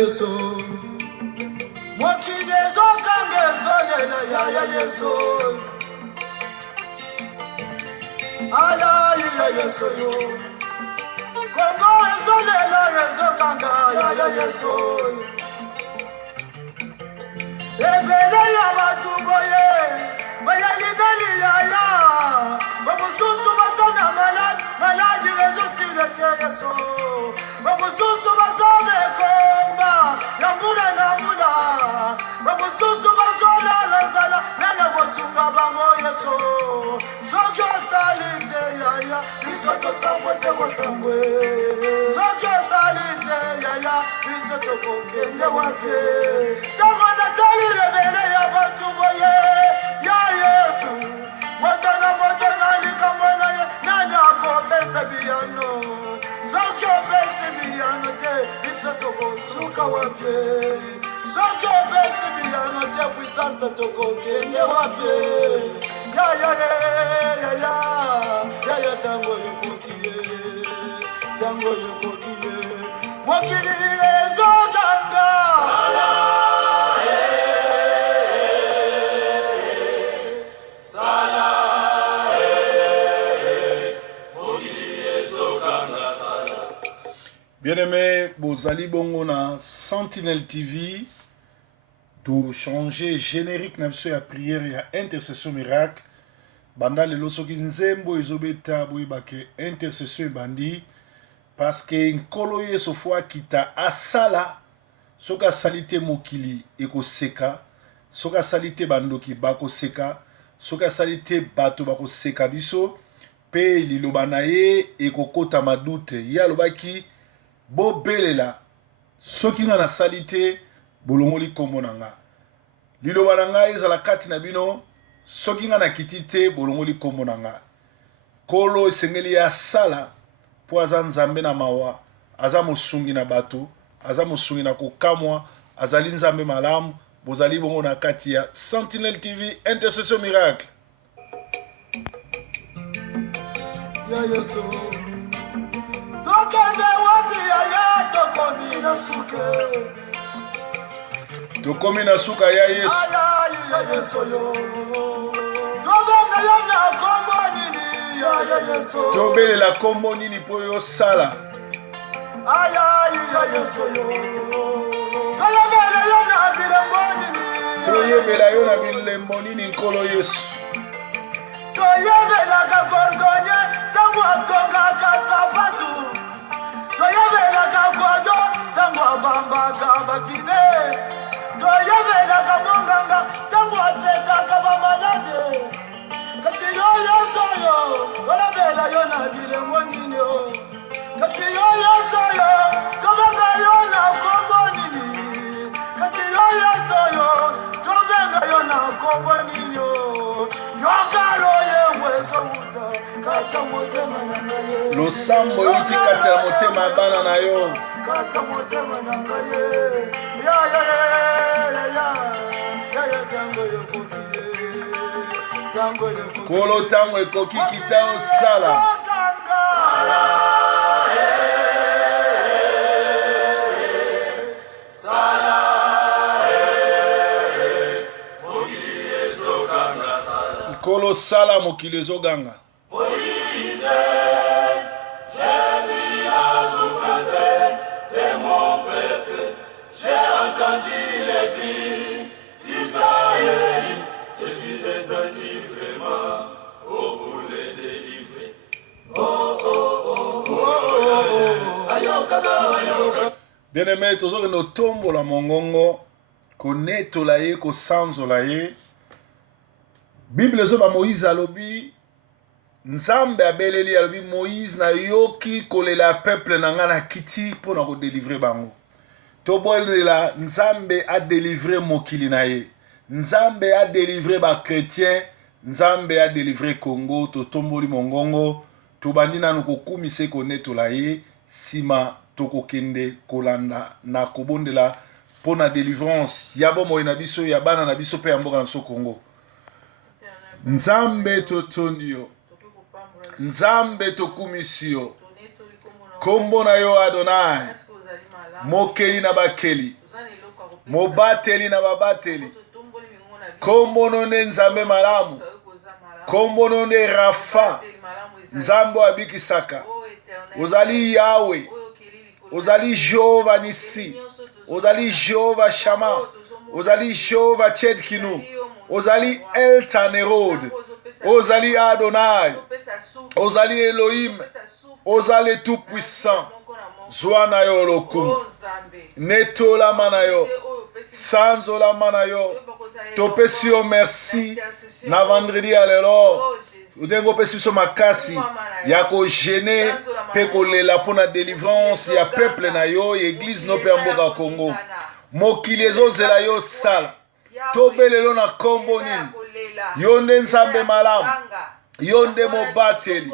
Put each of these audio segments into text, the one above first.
Yesu. Mwakidezo kangezo ya Yesu. Aya Yesu yo. Kongo ezo Yesu kanga ya Yesu. Ebele ya batu boye. Baya ligali ya. Bamususu basana maladi rezo silete Yesu. Bamususu basane komba. Yamuna namuna. Bamususu basona lazala. Nana bosunga bango Yesu. Sokyo salite ya. Isoto sangwe seko sangwe. Sokyo salite ya. Isoto kongende wake. Tangona tali rebele ya batu boye. Ya Yesu. Watana likamwana ye. Nani ako pesa biyano. Sokyo pesa biyano te. Isoto kosuka wake. Sokyo pesa biyano te. Puissance toko kende wake. Ya tango yukokie. Tango yukokie. Mwakili ezo ganga. Bien-aimé, bozali bongo na Sentinelle TV, to changer générique na biso ya prière ya intercession miracle. Banda lelo soki nzembo ezobeta boyebake intercession ebandi parce que nkolo yeso fo akita asala soki asali te mokili ekoseka, soki asali te bandoki bakoseka, soki asali te bato bakoseka biso, pe liloba na ye ekokota madute. Ye alobaki bobelela soki nga nasali te bolongoli kombo na nga. Liloba na nga ezala kati na bino soki nga nakiti te bolongoli kombo na nga. Kolo esengeli ya sala po aza nzambe na mawa, aza mosungi na bato, aza mosungi na kokamwa, azali nzambe malamu. Bozali bongo na kati ya Sentinelle TV Intercession Miracle. Ya Yesu. Tokende wapi ya tokomi na suke. Tokomi na suka ya Yesu. Ya Yesu yo. Tobende yo na kombo nini ya Yesu. Tobelela kombo nini po yo sala. Ya Yesu yo. Toyebela yo na bilembo nini. Toyebela yo na bilembo nini nkolo Yesu. Toyebela ka korgonye tangu atonga ka sapatu. Toyebela ka kwado tangu abamba ka bakine. Toyebela ka monganga tangu atreta ka bamalade. Kasi yo soyo, wala bela yo na bilembo nini yo. Kasi yo soyo, tobenga yo na kombo nini. Kasi yo soyo, tobenga yo na kombo nini yo. Yokalo yewe souta, kata motema na ngaye. Losambo yuti kati ya motema bana na yo. Kata motema na ngaye. Tango yokokie. Tango yokokie. Kolo tango ekoki kita osala. Kolo sala mokili ezoganga. Bien-aimé, tozoke no tombola mongongo, konetola ye, kosanzola ye. Bible ezoba Moïse alobi, Nzambe abeleli alobi Moïse na yoki kolela peuple na nga na kiti po na ko délivrer bango. Tobolela Nzambe a délivrer mokili na ye. Nzambe a délivrer ba chrétien, Nzambe a délivrer Congo, to tomboli mongongo, to bandina no kokumise konetola ye, sima tokokende kolanda na kobondela po na délivrance yabo moyi na biso ya bana na biso pe ya mboka na biso Congo. Nzambe totondi yo, Nzambe tokumisi yo, kombo na yo Adonai. mokeli na bakeli, mobateli na babateli. Kombo nonde nzambe malamu, kombo nonde Rafa, nzambe abikisaka. Ozali Yahweh, ozali Jehova Nisi, ozali Jehova Shama, ozali Jehova Tchedkinu, ozali El Tanerod, ozali Adonai, ozali Elohim, ozali tout-puissant. Zwana yo lokumu, netola manayo, sanzola manayo. Topesi yo merci na vendredi à lelo. Udengo pesi so makasi ya ko gêner pe ko lela pona délivrance ya peuple na yo église no pe mboka Congo. Mokili ezozela yo sala. Tobelelo na kombo nini? Yonde nzambe malamu. Yonde mobateli.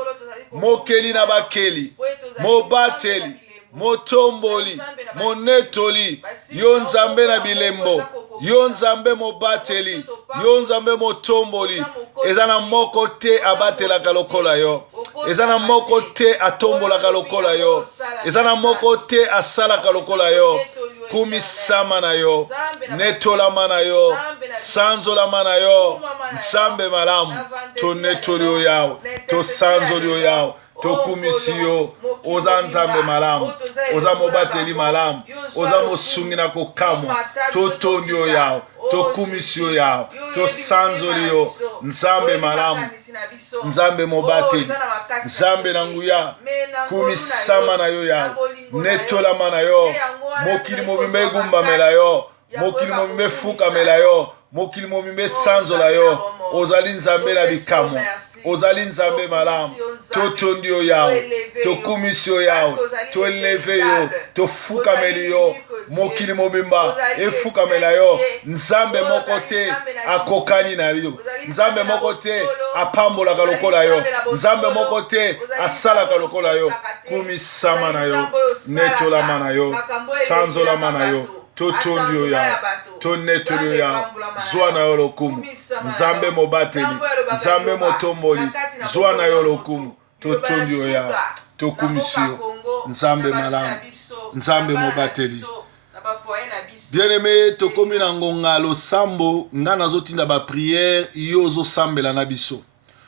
Mokeli na bakeli. Mobateli. Motomboli. Monetoli. Yo nzambe na bilembo. Yo nzambe mobateli. Yo nzambe motomboli. Ezana moko te abatelaka lokola yo. Ezana moko te atombolaka lokola yo. Ezana moko te asalaka lokola yo. Kumisama na yo, netolama na yo, sanzolama na yo. Nzambe malamu, to netoli yo yao, to sanzoli yo yao, to kumisi yo. Oza nzambe malamu, oza mobateli malamu, oza mosungi na kokamwa, to tondi yo yao, to kumisi yo yao, to sanzoli yo. Nzambe malamu, nzambe mobateli, nzambe na nguya, kumisama na yo yao, netolama na yo. Mokili mobimbe egumbamela yo, mokili mobimbe efukamela yo, mokili mobimbe sanzola yo. Ozali nzambe na bikamo, ozali nzambe malamu. Totondi yo yao, tokumisi yo yao, toeleve yo, tofukameli yo. Mokili mobimba efukamela yo. Nzambe moko te akokani na yo, nzambe moko te apambolaka lokola yo, nzambe moko te asalaka lokola yo. Kumisama na yo, netolama na yo, sanzolama na yo. Totondi yo yao, tonetoli yo yao. Zwa na yo lokumu, nzambe mobateli, nzambe motomboli. Zwa na yo lokumu, totondi yo yao, tokumisi yo. Nzambe malamu, nzambe mobateli. Bien-aimé, tokomi na ngonga losambo nga nazotinda ba prière yo zo sambela na biso.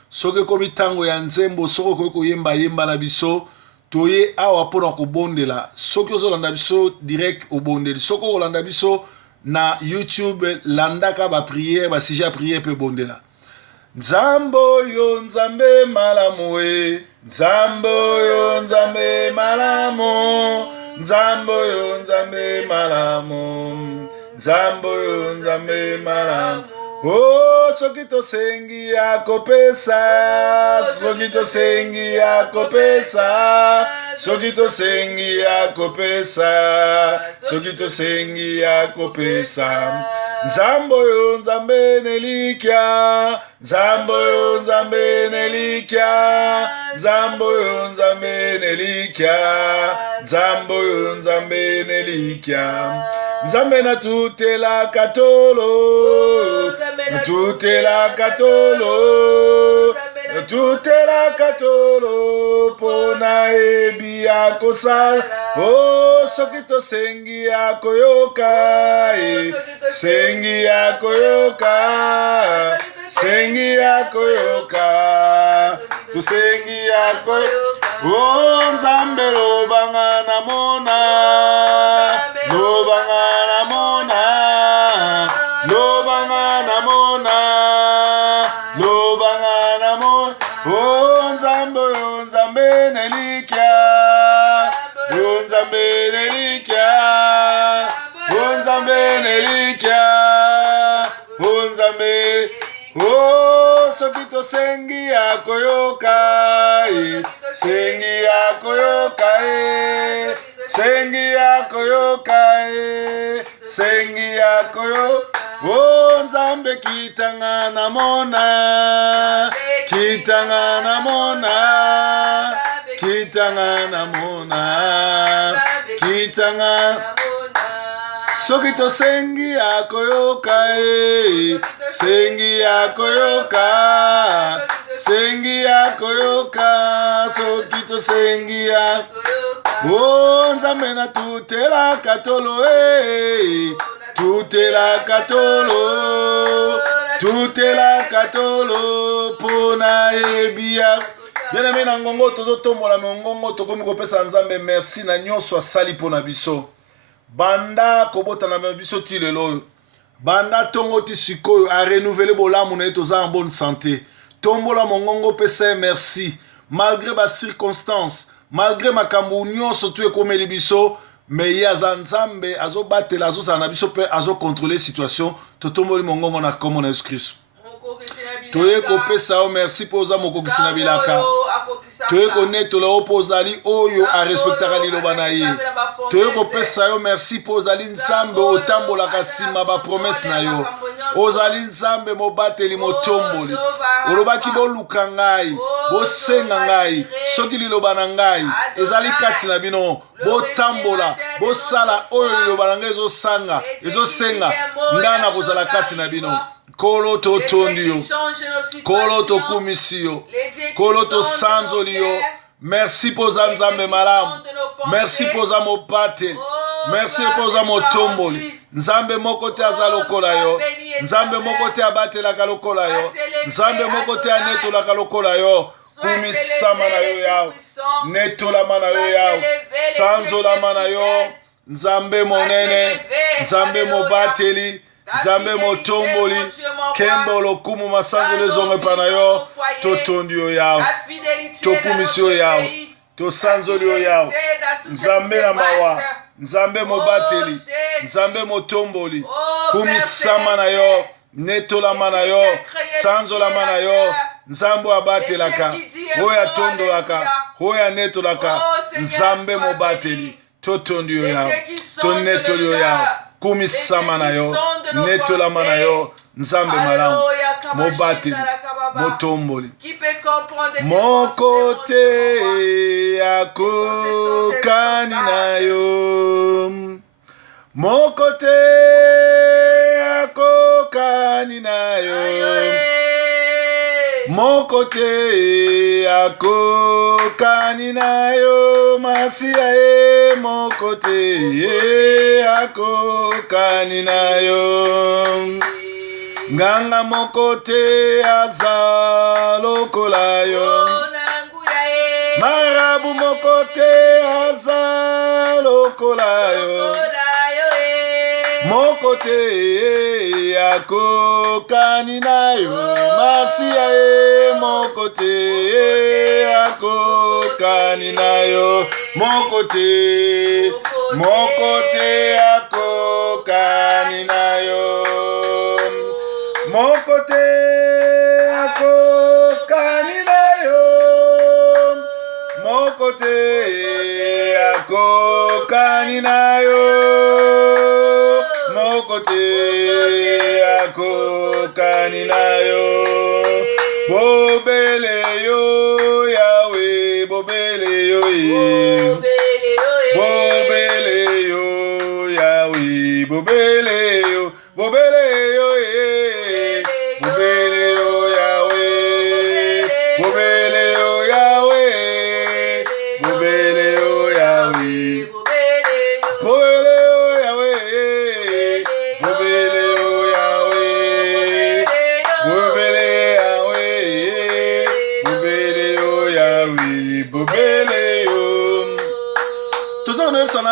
Soki komi tango ya nzembo, soko koki koyemba yemba na biso, toye awa pona kobondela. Soki ozolanda biso direct obondeli. Soko olanda biso na YouTube landaka ba prière, ba sujet prière pe bondela. Nzambo yo nzambe malamu we, nzambo yo nzambe malamu. Nzambo yo nzambe malamu, nzambo yo nzambe malamu. Oh, soki tosengi akopesa, soki tosengi akopesa, soki tosengi akopesa, soki tosengi akopesa. Nzambo yo nzambe nelikya, nzambo yo nzambe nelikya, nzambo yo nzambe nelikya, nzambo yo nzambe nelikya. Nzambe na tutela katolo, na tutela katolo, na tutela katolo, pona ebi akosala. Oh, soki tosengi akoyoka, sengi akoyoka, sengi akoyoka, tusengi akoyoka. Oh, nzambe lobanga na mona, lobanga na mona, lobanga na mona, lobanga na mona. Oh, nzambe yo nzambe nelikya, yo nzambe nelikya, yo nzambe nelikya, yo nzambe. Oh, soki tosengi akoyoka, sengi akoyoka, sengi akoyoka, sengi akoyoka. Oh, nzambe kitanga na mona, kitanga na mona, kitanga na mona, kitanga. Soki tosengi akoyoka, sengi akoyoka, sengi akoyoka, soki tosengi akoyoka. Oh nzambe na tutela katolo tutela katolo tutela katolo pona ebia. Bien-aimé na ngongo tozotombola ngongo tokomi kopesa nzambe merci na nyonso asali pona biso. Banda kobota na biso ti lelo. Banda tongo ti sikoyo a renouveler bolamu na toza en bonne santé. Tombola mongongo pesa merci malgré ba circonstances, malgré makambo nyonso tu ekomeli biso, mais ya nzambe azobatela azosala na biso pe azocontrôler situation. Totomboli mongongo na kombo na Yesu Kristo. Toye kopesa o merci poza mokokisi na bilaka. Toye konetola o pozali oyo a respectaka liloba na ye. Toye kopesa yo merci pozali nzambe otambolaka nsima ba promesse na yo. Ozali nzambe mobateli motomboli. Olobaki boluka ngai, bosenga ngai, soki liloba na ngai ezali kati na bino, botambola, bosala oyo liloba na ngai ezosanga, ezosenga ngana kozala kati na bino. Kolo to tondi yo, kolo to kumisi yo, kolo to sanzoli yo. Merci poza nzambe malamu, merci poza mopate, merci poza motomboli. Nzambe moko te aza lokola yo, nzambe moko te abatelaka lokola yo, nzambe moko te anetolaka lokola yo. Kumisama na yo yao, netolama na yo yao, sanzolama na yo. Nzambe monene, nzambe mobateli, nzambe motomboli, kembo lokumu masanzo lezonge pana yo. Totondi yo yao, tokumisi yo yao, tosanzoli yo yao. Nzambe na mawa, nzambe mobateli, nzambe motomboli, kumisama na yo, netolama na yo, sanzolama na yo. Nzambe abatelaka, oya tondolaka, oya netolaka. Nzambe mobateli, totondi yo yao, tonetoli yo yao. Kumisama na yo, netolama na yo. Nzambe malamu, mobateli, motomboli. Mokote akokani na yo, mokote akokani na yo, mokote akokani na yo, masia e mokote akokani na yo. Nganga mokote aza lokola yo, marabu mokote aza lokola yo, mokote akokani na yo, masia e mokote akokani na yo, mokote akokani na yo. Mokote akokani na yo, mokote akokani na yo, mokote akokani na yo. Bobele yo Yahweh, bobele yo ye, bobele yo Yahweh, bobele yo, bobele yo ye.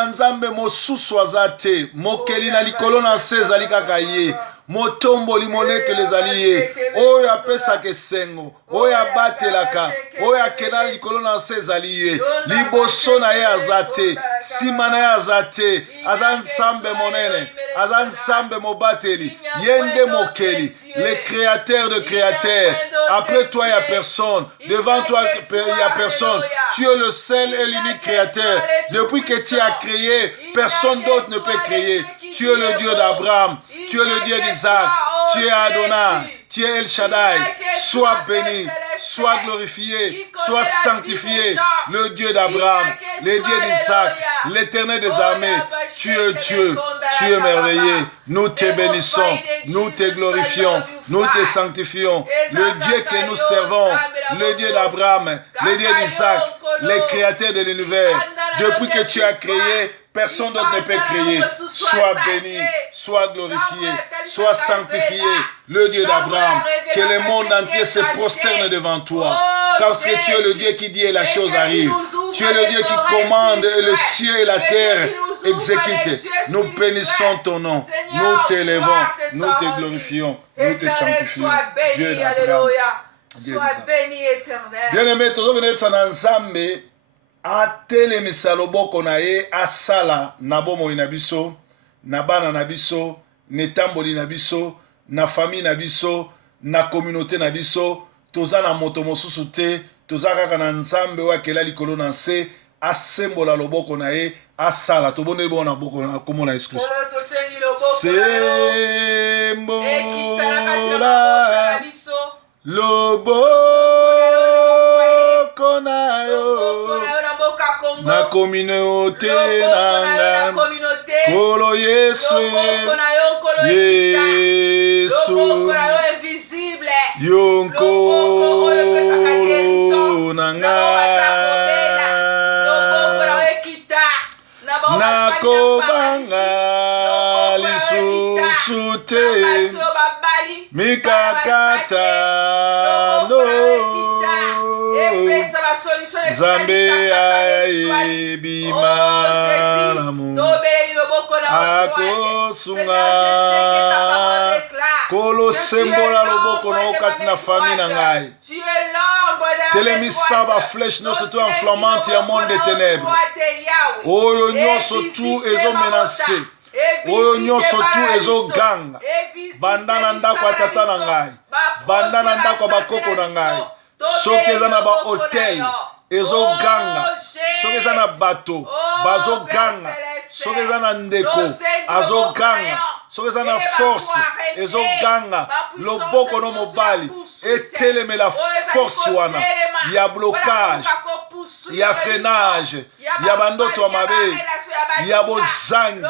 Nzambe mosusu azate, mokeli na likolo na se ezali kaka ye, motomboli monetele ezali ye, oyo apesaka esengo, oyo abatelaka, oyo akenda na likolo na se ezali ye, liboso na ye azate, sima na ye azate, aza nzambe monene, aza nzambe mobateli, yende mokeli, le créateur de créateurs. Après toi il n'y a personne, devant toi il n'y a personne. Tu es le seul et l'unique créateur. Depuis que tu as créé, personne d'autre ne peut créer. Tu es le Dieu d'Abraham, tu es le Dieu d'Isaac, tu es Adonai, tu es El Shaddai. Sois béni, sois glorifié, sois sanctifié. Le Dieu d'Abraham, le Dieu d'Isaac, l'Éternel des armées. Tu es Dieu, tu es merveilleux. Nous te bénissons, nous te glorifions, nous te sanctifions. Le Dieu que nous servons, le Dieu d'Abraham, le Dieu d'Isaac, le créateur de l'univers. Depuis que tu as créé, personne d'autre ne peut créer. Sois béni, sois glorifié, sois sanctifié, le Dieu d'Abraham. Que le monde entier se prosterne devant toi. Parce que tu es le Dieu qui dit et la chose arrive. Tu es le Dieu qui commande et le ciel et la terre exécutent. Nous bénissons ton nom. Nous t'élevons, nous te glorifions, nous te sanctifions. Dieu d'Abraham. Sois béni éternel. Bien-aimé, tozokende na Nzambe atelemisa loboko na ye asala na bomoi na biso, na bana na biso, na etamboli na biso, na famille na biso, na communauté na biso. Toza na moto mosusu te, toza kaka na Nzambe oyo akela likolo na nse, asembola loboko na ye asala. Tobondeli bongo na boko na kombo na Yesu Kristo. Sembola loboko na yo na communauté nanga kolo Yesu yonkolo nanga nakobanga lisusu te mikakata no Nzambe ayebi malamu akosunga kolo sembola loboko na okati na famille na ngai telemisa ba flèche nyonso to enflammante ya monde de ténèbres oyo nyonso tu ezomenase oyo nyonso tu ezoganga banda na ndako ya tata na ngai banda na ndako ya bakoko na ngai soki eza na bahotel ezoganga soki eza na bato bazoganga soki eza na ndeko azoganga soki eza na force ezoganga loboko no mobali etelemela force wana ya blocage ya freinage ya bandoto ya mabe ya bozangi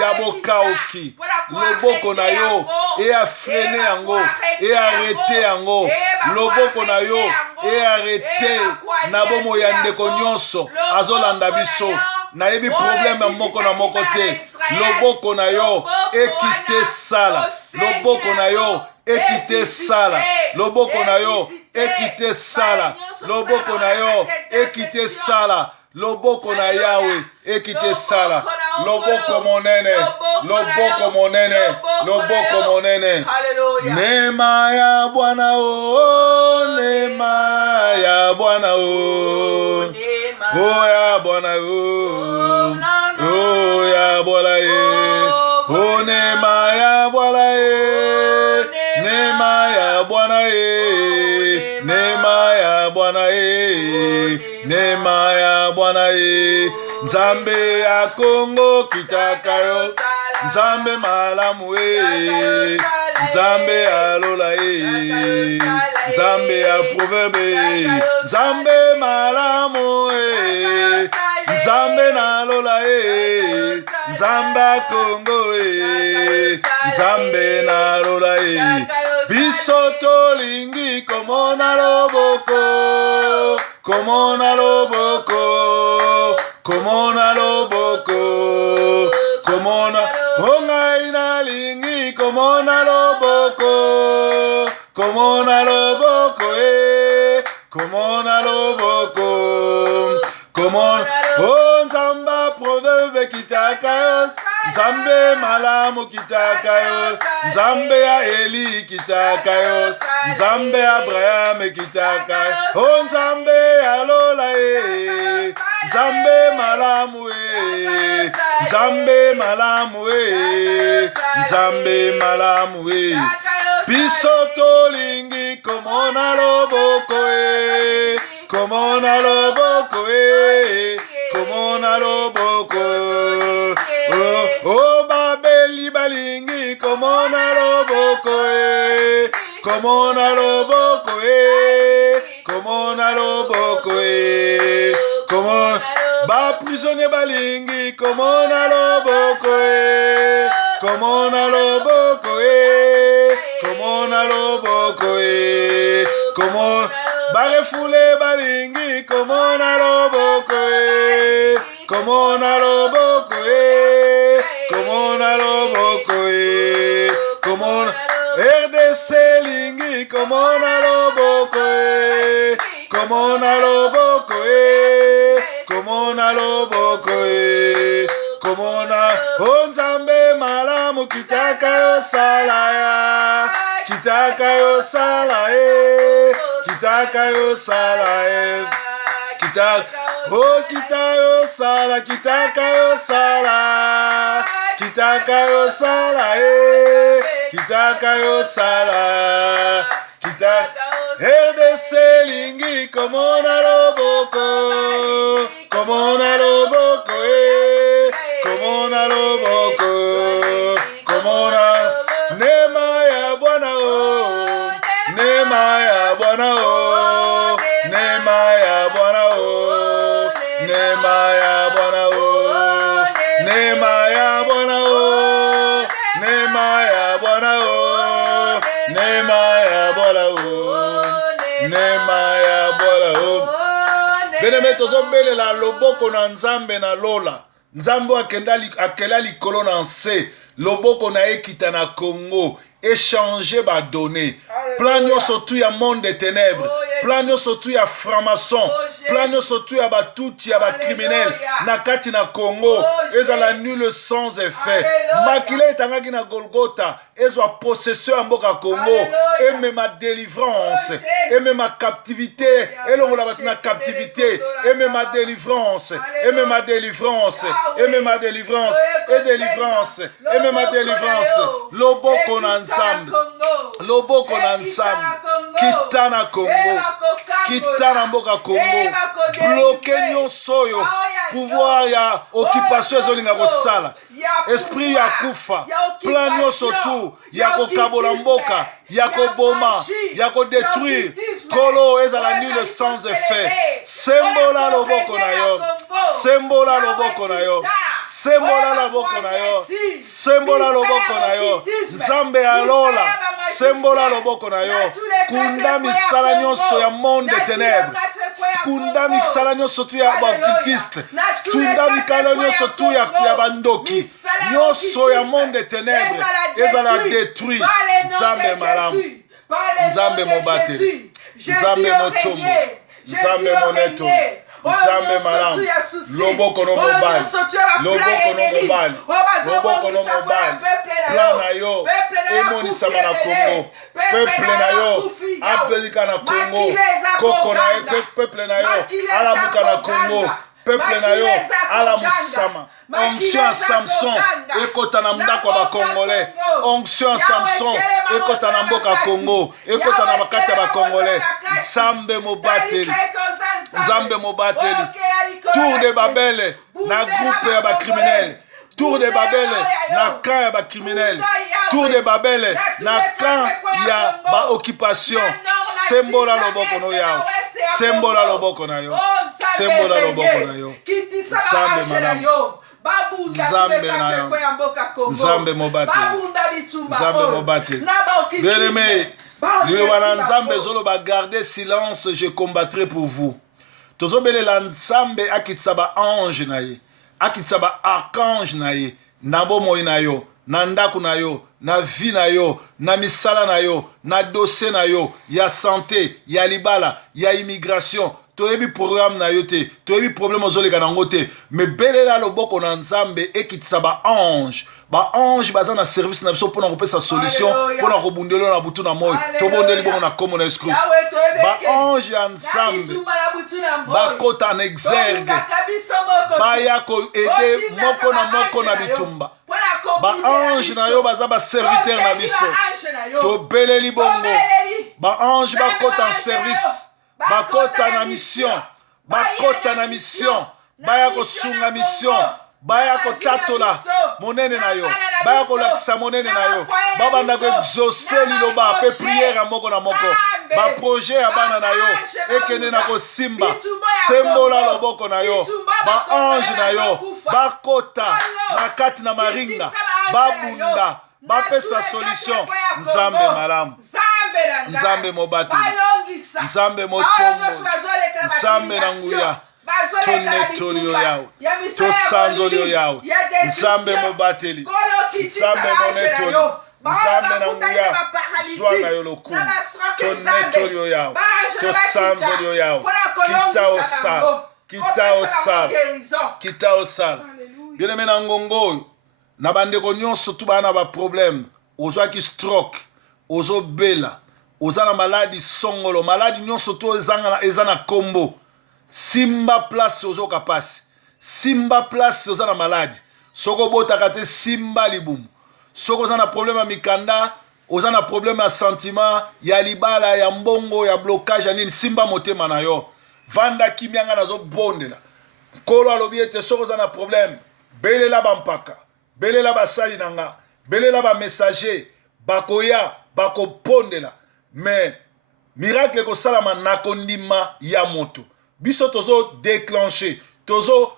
ya bokauki loboko na yo eafrene yango earete yango loboko na yo earete na bomoi ya ndeko nyonso azolanda biso nayebi problème ya moko na moko te loboko na yo ekite sala loboko na yo ekite sala loboko na yo ekite sala loboko na yo ekite sala loboko na Yawe ekite sala loboko monene loboko monene loboko monene neema ya Bwana o neema ya Bwana o ya Bwana o ya Bwana ye o neema ya Bwana ye neema ya Bwana ye neema ya Bwana ye neema ya Bwana ye Nzambe ya Kongo kitaka yo Nzambe malamu e Nzambe ya lola e Nzambe ya proverbe Nzambe malamu e Nzambe na lola e Nzambe ya Kongo e Nzambe na lola e biso tolingi komona loboko komona loboko komona loboko komona ongai nalingi komona loboko komona loboko e komona loboko komona o Nzamba proverbe kitaka yo Nzambe malamu kitaka yo Nzambe ya Eli kitaka yo Nzambe ya Abraham kitaka yo o Nzambe ya lola e Nzambe malamu e Nzambe malamu e Nzambe malamu e biso tolingi komona loboko e komona loboko e komona loboko o babeli balingi komona loboko e komona loboko e komona loboko e komona ba prisonnier balingi komona loboko e komona loboko e komona loboko e komona ba refoulé balingi komona loboko e komona loboko e, komona loboko e, komona RDC lingi, komona loboko e, komona loboko e, komona loboko e, komona Nzambe malamu kitaka yo sala ya, kitaka yo sala e, kitaka yo sala e, kitaka oh kita yo sala, kitaka yo sala, kitaka yo sala e, kitaka yo sala, kitaka RDC lingi, komona loboko, komona loboko e, komona loboko, komona nema ya Bwana o, nema ya Bwana o, nema ya Bwana o, nema ya Bwana o, nema ya Bwana o, nema ya Bwana o, nema ya Bwana o, nema ya Bwana o. Beneme tozobelela loboko na Nzambe na lola. Nzambe akela likolo na nse, loboko na ekita na Congo, échanger ba données. Plan nyonso tu ya monde des ténèbres, plan nyonso tu ya franc-maçon, plan nyonso tu ya batuti ya ba criminel na kati na Congo, ezala nul sans effet. Makile etangaki na Golgotha, ezwa possession ya mboka Congo, eme ma délivrance, eme ma captivité, elongola batu na captivité, eme ma délivrance, eme ma délivrance, eme ma délivrance, et délivrance, eme ma délivrance, loboko na Nzambe, loboko na Nzambe, kita na Congo, kita na mboka Congo, bloqué nyonso oyo, pouvoir ya occupation ezolinga kosala, esprit ya kufa, plan nyonso tu, ya kokabola mboka, ya koboma, ya kodétruire, kolo ezala nul sans effet, sembola loboko na yo, sembola loboko na yo, sembola loboko na yo, sembola loboko na yo, Nzambe alola, sembola loboko na yo, kunda misala nyonso ya monde des ténèbres, kunda misala nyonso tu ya bacultiste, kunda mikala nyonso tu ya bandoki, nyonso ya monde des ténèbres, ezala détruit, Nzambe malamu, Nzambe mobateli, Nzambe motombo, Nzambe moneto, Nzambe malamu, loboko no mobali, loboko no mobali, loboko no mobali, plan na yo, emonisama na Congo, peuple na yo, apelika na Congo, koko na yo, peuple na yo, alamuka na Congo, peuple na yo, alamusama, onction ya Samson, ekota na ndako ba Congolais, onction ya Samson, ekota na mboka Congo, ekota na bakati ya ba Congolais, Nzambe mobateli, Nzambe mobateli, tour de Babel na groupe ya ba criminel, tour de Babel na camp ya ba criminel, tour de Babel na camp ya ba occupation, sembola loboko no yao, sembola loboko na yo, sembola loboko na yo, Nzambe malamu, Nzambe na yo, Nzambe mobateli, Nzambe mobateli, bien-aimé, wana Nzambe zolo ba garder silence, je combattrai pour vous. Tozobelela Nzambe akitisa ba ange na ye, akitisa ba archange na ye, na bomoi na yo, na ndaku na yo, na vie na yo, na misala na yo, na dossier na yo, ya santé, ya libala, ya immigration, toyebi programme na yo te, toyebi problème ozoleka nango te, me belela loboko na Nzambe ekitisa ba ange baza na service na biso mpona kopesa solution, mpona kobundela na butu na moi, tobondeli bongo na kombo na Yesu Kristo. Ba ange ya Nzambe bakota en exergue, baya koede moko na bitumba. Ba ange na yo baza ba serviteur na biso, tobeleli bongo. Ba ange bakota en service, bakota na mission, bakota na mission, baya kosunga mission, baya kotatola monene na yo, baya kolakisa monene na yo, babanda ko exaucer liloba pe prière moko na moko, ba projet ya bana na yo ekende na kosimba, sembola loboko na yo, ba ange na yo bakota na kati na maringa, babunda bapesa solution. Nzambe malamu, Nzambe mobateli, Nzambe motombo, Nzambe na nguya, tonetoli yo yawe tosanzoli yo yawe nzambe mobateli nzambe monetoli nzambe na nguya zwa na yo lokumu tonetoli yo yawe tosanzoli yo yawe kita osala kita osala kita osala bien-aimé na ngongo oyo na bandeko nyonso tu bana ba problème ozwaki stroke ozobela oza na maladi songolo maladi nyonso tu eza na kombo simba place ozoka pasi simba place oza na maladi soko obotaka te simba libumu soko oza na problème ya mikanda oza na problème ya sentiment ya libala ya mbongo ya blocage ya nini simba motema na yo vanda kimia nga nazobondela nkolo alobi ete soko oza na problème belela bampaka belela basali na nga belela bamessager bakoya bakopondela mais miracle ekosalama na kondima ya moto biso tozo déclencher tozo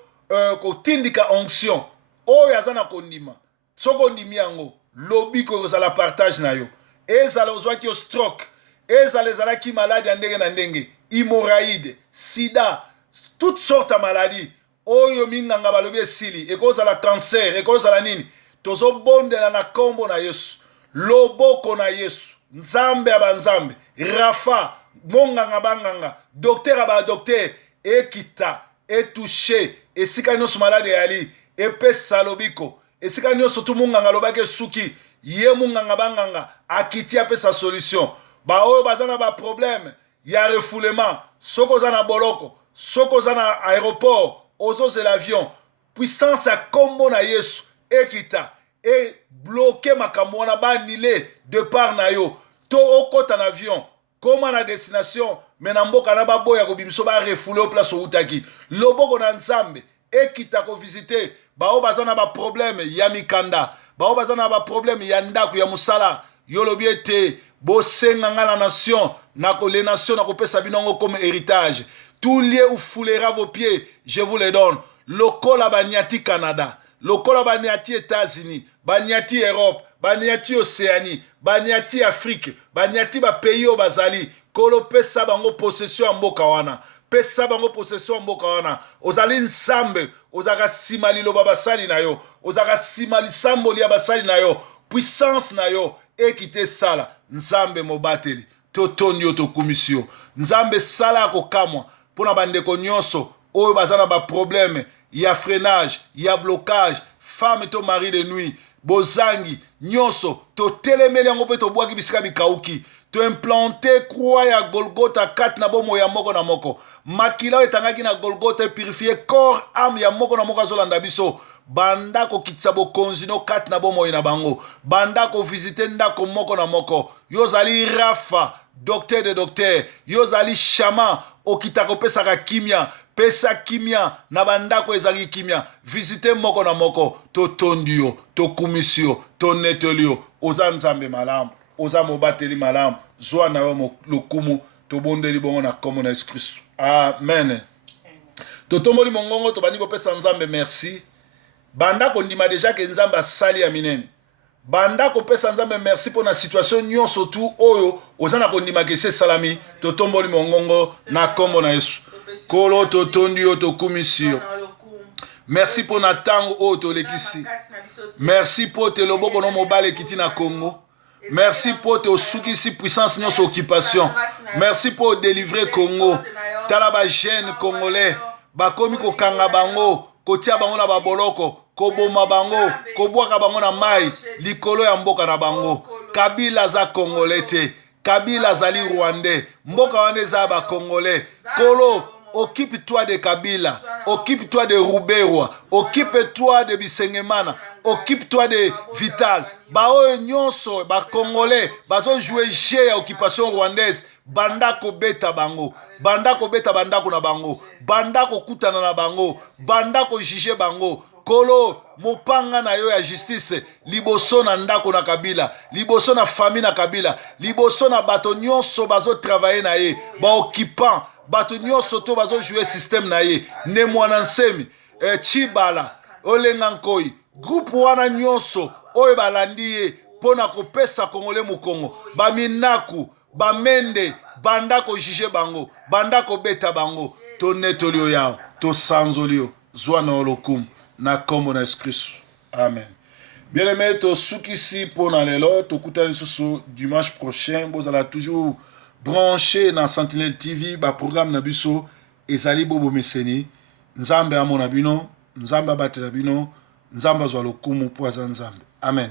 kotindika onction oyo aza na kondima soko ondimi yango lobi kozala partage na yo ezala ozwaki yo stroke ezala ezalaki maladi ya ndenge na ndenge hémorroïde sida toute sorte ya maladi oyo minganga balobi esili ekozala cancer ekozala nini tozobondela na kombo na yesu loboko na yesu nzambe ya banzambe rafa monganga banganga docteur ya badocteur ekita etouche esika nyonso maladi eyali epesa lobiko esika nyonso tu monganga alobaki esuki ye monganga banganga akiti apesa solution baoyo baza na baproblème ya refoulement soko oza na boloko soko oza na aéroport ozozela avion puissance ya kombo na yesu ekita ebloke makambo wana banile départ na yo to okota na avion koma na destination me na mboka na baboya kobimiso barefoule o place outaki loboko na nzambe ekita kovisite bao baza na baproblème ya mikanda bao baza na baproblème ya ndako ya mosala yo lobi ete bosenga nga na nation les nations nakopesa binongo comme héritage tout lieu où foulera vos pieds je vous les donne lokola baniati Canada lokola baniati États-Unis baniati Europe baniati Océanie baniati Afrique baniati ba pays o bazali kolo pesa bango possession ya mboka wana pesa bango possession ya mboka wana ozali nsambe ozaka sima liloba basali na yo ozaka sima lisamboli ya basali na yo puissance na yo ekite sala nzambe mobateli totondi yo tokumisi yo nzambe sala akokamwa mpona bandeko nyonso oyo baza na baproblème ya freinage ya blocage femme to mari de nuit bozangi nyonso totelemeli yango mpe tobwaki bisika bikauki toimplante croix ya golgota 4 na bomo ya moko na moko makila oyo etangaki na golgota epurifie corps ame ya moko na moko azolanda biso banda kokitisa bokonzi no 4 na bomoi na bango banda kovisite ndako moko na moko yo zali rafa docteur de docteur yo zali shama okita kopesaka kimia pesa kimia na bandako ezali kimia visite moko na moko totondi yo tokumisi yo toneteli yo oza nzambe malamu oza mobateli malamu zwa na yo lokumu tobondeli bongo na kombo na Yesu Kristo amen totomboli mongongo tobandi kopesa nzambe merci banda kondima deja ke nzambe asali ya minene banda kopesa nzambe merci pour na situation nyonso tu oyo oza na kondima ke se salami totomboli mongongo na kombo na Yesu kolo totondi yo tokumisi yo merci pour na tango oyo tolekisi merci pour te loboko no mobale kiti na Congo merci pour te osukisi puissance nyonso occupation merci pour délivrer Congo tala ba jeune congolais bakomi kokanga bango kotia bango na baboloko koboma bango kobwaka bango na mai likolo ya mboka na bango Kabila za congolais te Kabila zali rwandais mboka wana eza ba congolais kolo occupe-toi de Kabila occupe-toi de Ruberwa occupe-toi de Bisengemana occupe-toi de Vital baoyo nyonso ba congolais bazo jouer jeu ya occupation rwandaise banda kobeta bango banda kobeta bandako na bango banda kokutana na bango banda ko juger bango kolo mopanga na yo ya justice liboso na ndako na Kabila liboso na famille na Kabila liboso na bato nyonso bazo travailler na ye ba occupant bato nyonso to bazo jouer système na ye ne mwana nsemi Chibala olenga nkoi groupe wana nyonso oyo balandi ye pona kopesa Congolais mukongo baminaku bamende banda ko juger bango banda ko beta bango tonetoli yo yao tosanzoli zwa na lokumu na kombo na Yesu Kristo. Amen. Bien-aimé, tosukisi pona lelo tokutani susu dimanche prochain. Bozala toujours branché na Sentinelle TV ba programme na biso ezali bobo meseni. Nzambe amona bino, nzambe abatela bino, nzambe azwa lokumu po aza nzambe. Amen.